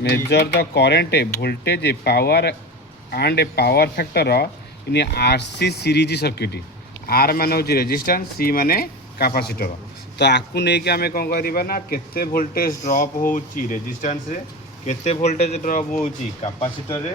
measure the current, voltage, power and power factor in RC series circuit. R माने होची resistance, C माने capacitor. तो आकु नहीं कि आमे कौन करिबा ना केते वोल्टेज ड्रॉप होची रेजिस्टेंस रे, केते वोल्टेज ड्रॉप होची कैपेसिटर रे,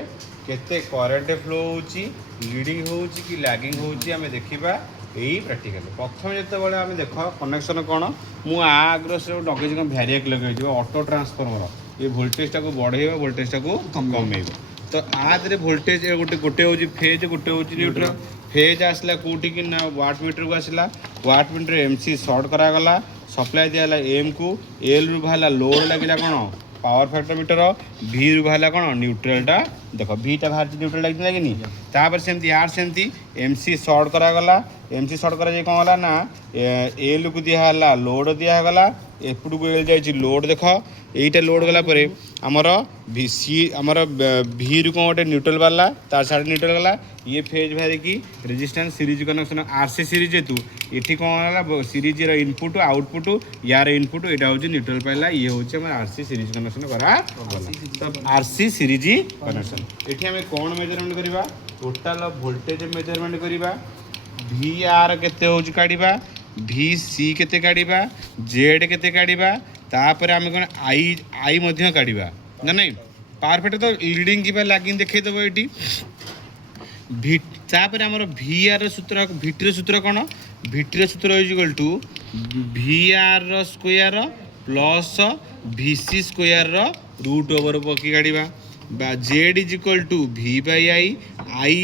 केते करंट फ्लो होची, लीडिंग होची कि लैगिंग होची आमे देखिबा यही प्रैक्टिकल। प्रथम जिते आम देख कनेक्शन कौन मु आग्र से डगे भैरिएक लगे ऑटो ट्रांसफॉर्मर ये वोल्टेजटा को बढ़ेगा वोल्टेजटा को कमेब। तो आदि वोल्टेज गोटे गोटे हूँ फेज गोटे हूँ न्यूट्रल। फेज आसला कौटी कि ना वाट मीटर को आसला, वाट मीटर एमसी सर्ट करागला, सप्लाई दिगला एम को, एल रु बाहर लोड लगे कौन पावर फैक्टर मीटर, भी रु बाहर कौन न्यूट्रलटा देख भीटा बाहर न्यूट्रल लगे तापर सेमती यार सेमती एमसी सर्ट करागला, एमसी सर्ट करा कौन है ना एल को दिहला लोड दिहगला एपट को एल जाइए लोड देख यहीटा लोड गला आमर सी आमर भी रु कौन गोटे न्यूट्रल बाहरला तार साइड न्यूट्रल गला ये फेज बाहर की resistance series connection RC series जेतु ये कौन है सीरीज इनपुट आउटपुट यार इनपुट यहाँ हूँ न्यूट्रल पाइला ये हूँ आरसी सीरीज कनेक्शन करा तो आरसी सीरीज कनेक्शन ये आम कौन मेजरमेंट करवा टोटाल वोल्टेज मेजरमेंट करवा भी आर केते होची काढिबा भी सी केते काढिबा जेड केते काढिबा तापर आमे कोन आई आई मध्य काढिबा ना नहीं पावर फैक्टर तो लीडिंग की लैगिंग देखै देबो एटी भी तापर हमर भी आर सूत्र भीटर सूत्र कोन भीटर सूत्र is equal to V R square plus V C square root over पकी काढिबा Z is equal to V by I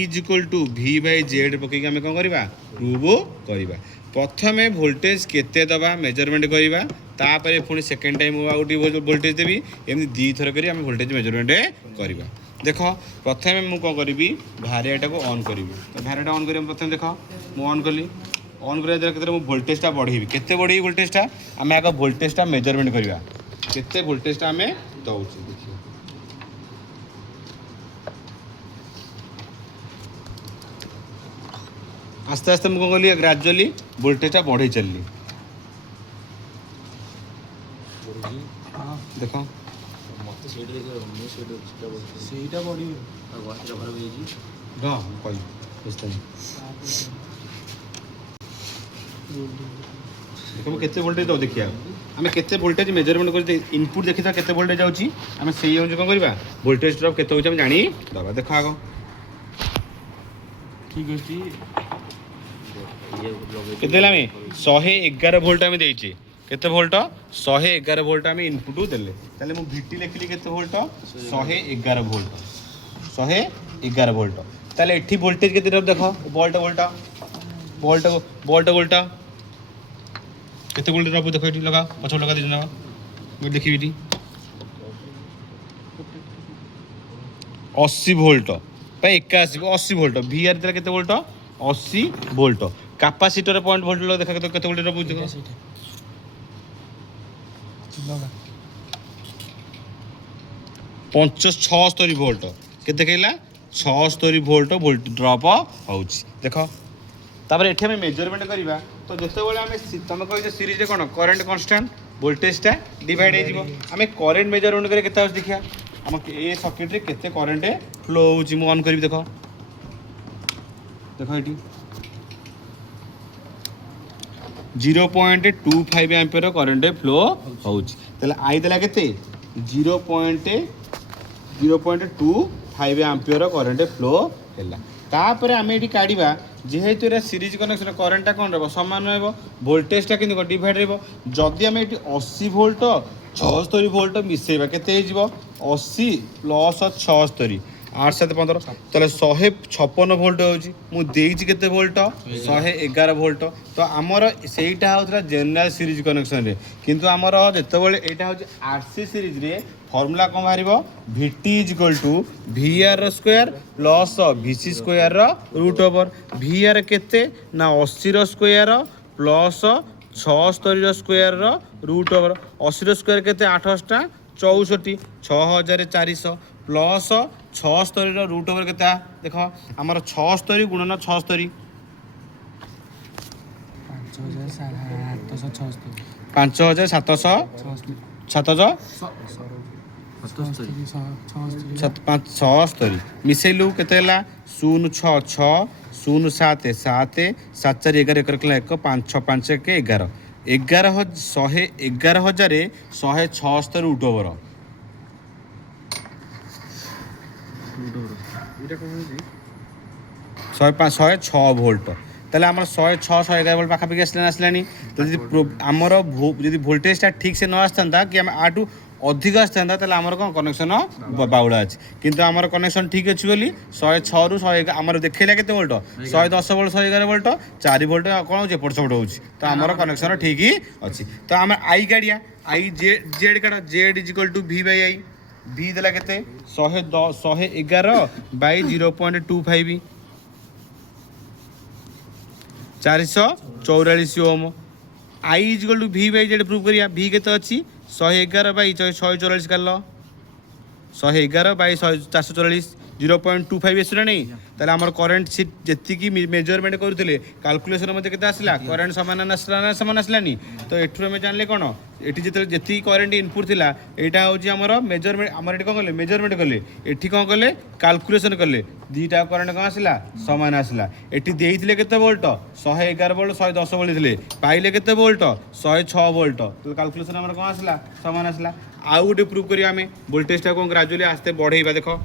is equal to V by Z पकईकि आम कौन करवा प्रूव करवा। प्रथम वोल्टेज केते दबा मेजरमेंट करवा तापर पुणी सेकेंड टाइम आउटे वोल्टेज देवी एमती दी थर कर वोल्टेज मेजरमेंट करवा। देख प्रथम मुझे कौन करी भारियाटा को ऑन करी तो भारियाटा ऑन कर प्रथम देख मुझे ऑन कली ऑन कर वोल्टेजटा बढ़ेबी केते बढ़ेबी वोल्टेजटा आम आग वोल्टेजटा मेजरमेंट करवा केते वोल्टेजटा आम दौचे देखिए आस्ते आस्ते मुझे कौन कली ग्राजुअली वोल्टेजटा बढ़े चलली देख देखो केते वोल्टेज दो देखिए आम केते वोल्टेज मेजरमेंट कर इनपुट देखी केते वोल्टेज जाउची आम सेही अनुसार कौन करवा वोल्टेज ड्रॉप केते होची हम जानी दबा देख आग ठीक अछि केते लामे 111 वोल्ट आम देइचे केते वोल्ट 111 वोल्ट आम इनपुट देले ताले मु वीटी लिखली केते वोल्ट 111 वोल्ट 111 वोल्ट ताले एठी वोल्टेज केते ड्रॉप देखो volt volt volt volt volt केते वोल्ट ड्रॉप देखो एठी लगा पछो लगा दिना मैं देखि एठी 80 वोल्ट पे 81 80 वोल्ट वीआर देला केते volt 80 volt capacitor point volt लो देखा केते वोल्ट ड्रॉप देखो 76 वोल्ट केते कहला 76 वोल्ट वोल्ट ड्रॉप होउची देखो तापर एठी हम मेजरमेंट करबा तो जते बेले हम तुम कहि सीरीज रे कोन करंट कांस्टेंट वोल्टेजटा डिवाइड हो जिवो हम करंट मेजरमेंट करे केते देखिया हम ए सर्किट रे केते करंट फ्लो होउची मु ऑन करबी देखो देखो एठी 0.25 एम्पियर करंट फ्लो होउची तले आई देला केते 0.25 एम्पियर करंट फ्लो हैला तापर आम ये काढ़ा जेहेतु ये सीरीज कनेक्शन करेन्टा कौन रहा सामान रहा वोल्टेजटा कि डिवाइड रहा जदि आम ये 80 वोल्ट 76 वोल्ट मिसेबा केते 80 प्लस 76 8 7 15 ताले 156 वोल्ट होची केते वोल्ट 111 वोल्ट तो आमर सेटा होता जेनराल सीरीज कनेक्शन रे किंतु आमर जितेबाला यहाँ हूँ आरसी सीरीज रे फर्मूला कौन बाहर VT is equal to VR square plus VC square root over VR केते ना 80 square plus 76 square root over 80 square केते 8 64 6400 प्लस 76 रूट ओवर केता देख आमर 76 गुणन 76 5700 700 छस्तरी मिसेलु केते हला 066 077 7 4 11 1 1 5 6 5 1 11 11176 उठोबर 106 भोल्ट ताले आमर 106 111 भोल्ट पाखापाखि आसलानी तो आमर जदि भोल्टेजटा ठीक से न आसता कि आम आठू अधिक आसता ताले आमर कौन कनेक्शन बाउला अच्छे किंतु आमर कनेक्शन ठीक अच्छी बोली 106 रु 111 आमर देखला केते वोल्ट 110 वोल्ट 111 वोल्ट 4 वोल्ट कौन हो एपट सेपट होची तो आमर कनेक्शन ठीक ही अच्छी तो आम आई काढ़िया आई जेड काढ़ Z is equal to V by I V देला केते 111 by 0.25 444 ohm I is equal to V by Z prove करिया वी केते अच्छी 111 बाई 144 कर लो 111 बाई 444 0.25 आसला नहीं ताले आमर करंट सीट जी मेजरमेंट करूँ काल्कुलेसन मत के आसला करंट सामान आसला ना सामान आसलानी तो एठू आम जानले कौन ये जी करंट इनपुट थिला एटा होची आमर मेजरमेंट आमर एटी कौन कले मेजरमेंट कले एठी कौन कले काल्कुलेसन कले दीटा करंट कौन आसला सामान आसला एठी देइथिले केते वोल्ट 111 वोल्ट 110 वोल्ट दिले पाइले केते वोल्ट 106 वोल्ट तो काल्कुलेसन आमर कौन आसला सामान आसला आउ गोटे प्रूव करिया आमे वोल्टेजटा कौन ग्रेजुअली आस्ते बढ़ेइबा देखो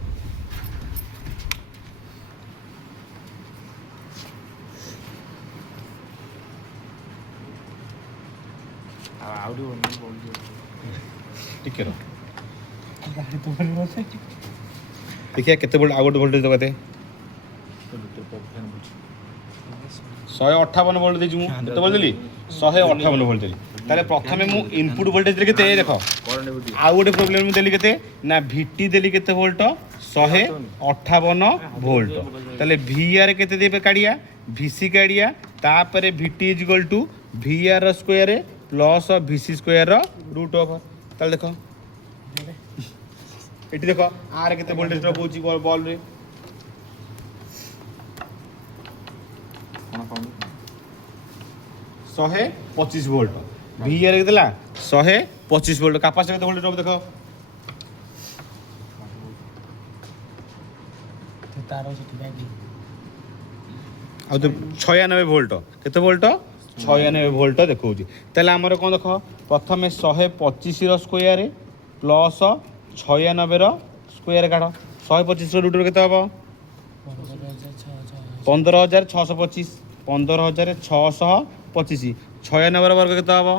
ठीक है देखिए केते वोल्ट आउट वोल्टेज दबाते 158 वोल्ट देजु मु केते वोल्ट देली 158 वोल्ट देली ताले प्रथमे मु इनपुट वोल्टेज देली केते देखो आउ गोटे प्रॉब्लम मु देली केते ना VT देली केते वोल्ट 158 वोल्ट ताले VR केते देबे काढिया VC काढिया तापरे VT is equal to VR square plus VC square root over ताले देखो एटी देखो आर केते वोल्टेज ड्रॉप होची बॉल रे 125 वोल्ट VR के देला 125 वोल्ट कैपेसिटर केते वोल्टेज ड्रॉप देखो तारो से ठीक आ तो 96 वोल्ट केते वोल्ट 96 वोल्ट देखौची ताले हमर कोन देखो प्रथमे 125 रो स्क्वायर प्लस 96 रो स्क्वायर काढ 125 रो रूट केते हबो 15625 15625 96 रो वर्ग केते हबो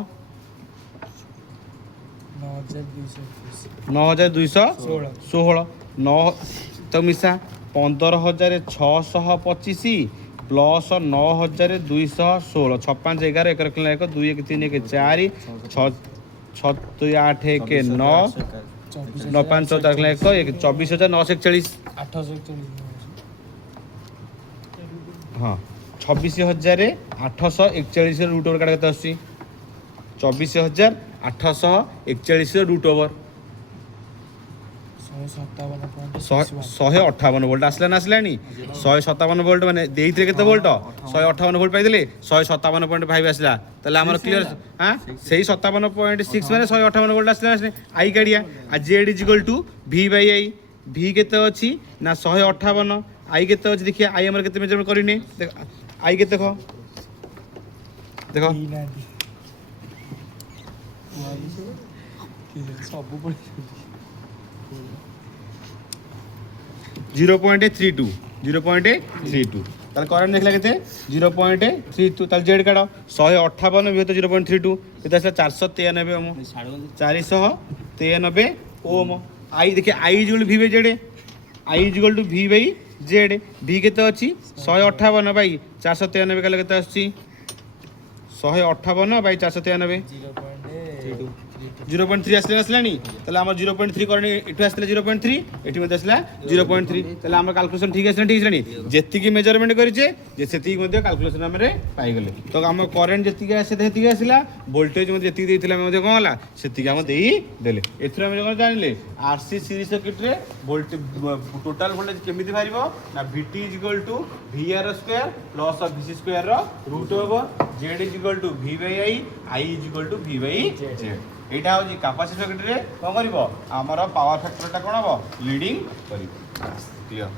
9216 9 तो मिसा 15625 प्लस 9216 56 11 1 1 2 1 3 1 4 6 6 2 8 1 9 9 5 4 1 24941 हाँ 26841 रूट ओवर काटा केते 24841 रूट ओवर 158 वोल्ट आसला ना आसलानी 157 वोल्ट माने देइथिले केते वोल्ट 158 वोल्ट पाइदेले 157.5 आसला ताले हमर क्लियर हां सेही 57.6 माने 158 वोल्ट आसला आई काढिया आ Z is equal to V by I V केते अछि ना 158 आई केते अछि देखिए आई हमर केते मेजरमेंट करिने आई केते देखो देखो सब 0.32 ताले करंट देखला केते 0.32 ताले जेड काढ 158 भी तो 0.32 केते आसला 493 ओम 493 ओम आई देखिए I is equal to V by Z I is equal to V by Z V केते अछि 158 बाई 493 कले केते आछि 158 बाई 493 0.3 आसले आसलानी ताले हमर 0.3 करनी एठु आसले 0.3 एठु मते आसला 0.3 ताले हमर कैलकुलेशन ठीक आसलानी जेति की मेजरमेंट करिचे जे सेति मते कैलकुलेशन हमरे पाई गेले तो हम करंट जेति के आसे जेति के आसला वोल्टेज मते जेति देथिला मते कोन होला सेति हम देई देले एथरा हम कोन जानले आरसी सीरीज सर्किट रे वोल्टेज टोटल वोल्टेज केमिति भारिबो ना VT = VR² plus VC² row root over Z = V/I I = V/Z এইটা হচ্ছে কাপাসিটি সর্কিট রে কোন করিব আমার পাওয়ার ফ্যাক্টরটা কোন হবো লিডিং করিব। ক্লিयर।